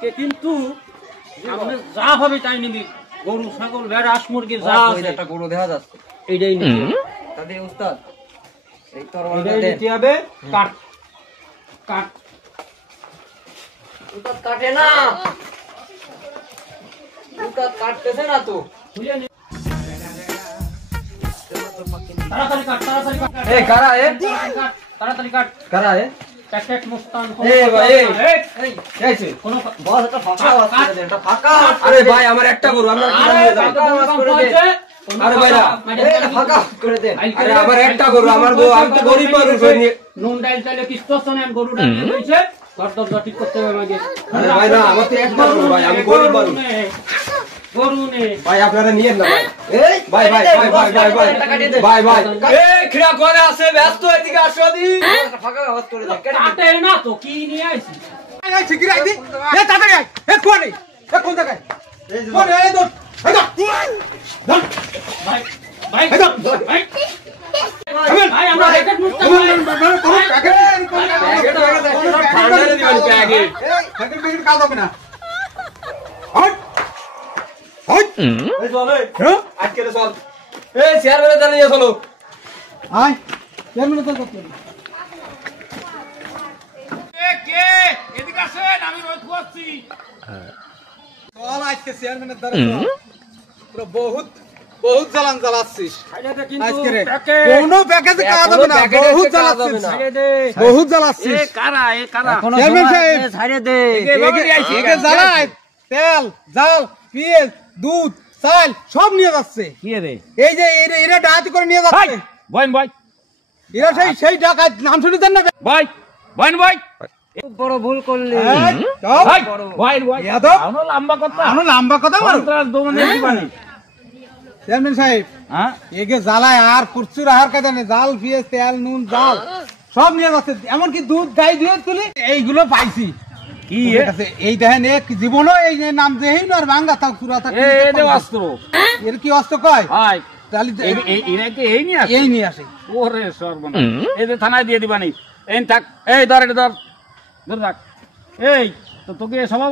আজকে কিন্তু আমরা যা হবে তাই নিবি, গরু ছাগল ভেড়া হাঁস মুরগি যা আছে। একটা গরু দেখা যাচ্ছে, এইটাই নিবি। তাহলে উস্তাদ এই এইটাই নিতে হবে। কাট কাট উস্তাদ কাটে না, উস্তাদ কাটতেছে না তো। তাড়াতাড়ি কাট, তাড়াতাড়ি কাট। এ কারা এ, তাড়াতাড়ি কাট। কারা এ? প্যাকেট মুস্তান এ ভাই এই এইছে কোন বস একটা ফাঁকা আওয়াজ করে দেন, একটা ফাঁকা। আরে ভাই আমার একটা গরু, আমরা কি জানি না, ফাঁকা আওয়াজ করে দেন। আরে ভাই না এই ফাঁকা আওয়াজ করে দেন। আরে আমার একটা গরু, আমার বউ, আমি তো গরিব মানুষ হই। নুন ডাল চাইলে কিস্ত শোনেন, গরুটা নিয়ে হইছে দর ঠিক করতে হবে আমাকে। আরে ভাই না, আমার তো একটা গরু ভাই, আমি গরিব মানুষ। গরু নে ভাই আপনারা নিয়েন না ভাই। এই ভাই ভাই ভাই ভাই ভাই ভাই ভাই এই খিড়া করে আছে, ব্যস্ত, এদিকে আসো দি। একটা ফাঁকা আওয়াজ করে দেন। কাটে না তো কি নিয়ে আইছি। এই শিগগির আই দি, এ তাড়াতাড়ি আই, এ কোন এই, এ কোন জায়গায়, এই যে কোন এই দর, এই দর, দর, ভাই ভাই এই দর, ভাই ভাই আমরা প্যাকেট মুস্তান ঠান্ডারে দিবেন প্যাকেট। প্যাকেট প্যাকেট কাজ হবে না। হট হট এই চল এই হ্যাঁ আজকে চল, এই চেয়ারম্যানে জানিয়ে চলো। আয় চেয়ারম্যান তো করতে কে এদিকে আসেন, আমি রোজ করছি। চল আজকে চেয়ারম্যানের দ্বারা চল, পুরো বহুত বহুত জ্বালান জ্বালাচ্ছিস খাইলে কিন্তু আজকে রে, প্যাকেট কোনো প্যাকেজে কাজ হবে না, বহুত জ্বালাচ্ছিস, ছেড়ে দে। বহুত জ্বালাচ্ছিস। এ কারা চেয়ারম্যান সাহেব ছাড়িয়ে দে। একে জ্বালায় তেল জাল পেঁয়াজ দুধ চাল সব নিয়ে যাচ্ছে। কি রে এই যে এরা ডাকাতি করে নিয়ে যাচ্ছে, বইন ভাই এরা সেই ডাকাত নাম শুনে দেন না। ভাই বইন ভাই খুব বড় ভুল করলি। এই, চল। ভাই বইন ভাই ইয়াদব। আনো লম্বা কথা আনো লম্বা কথা বল। সন্ত্রাস দমনে দিবানি। চেয়ারম্যান সাহেব হ্যাঁ একে জ্বালায় আর প্রচুর আহার কাজে নেই, জাল পেঁয়াজ তেল নুন জাল সব নিয়ে যাচ্ছে, এমনকি দুধ গাই দিয়ে তুলি এইগুলো পাইছি। কি এই দেখেন এক জীবনও এই যে নাম দেই না আর ভাঙ্গা থাক পুরা থাক, এ অস্ত্র এর কি অস্ত্র কয় ভাই তাহলে এরা কি এই নিয়ে আসে? এই নিয়ে আসে। ওরে সর্বনাশ, এই যে থানায় দিয়ে দিবানি। এই থাক, এই ধর এটা ধর, ধর রাখ। এই তো তোকে সভা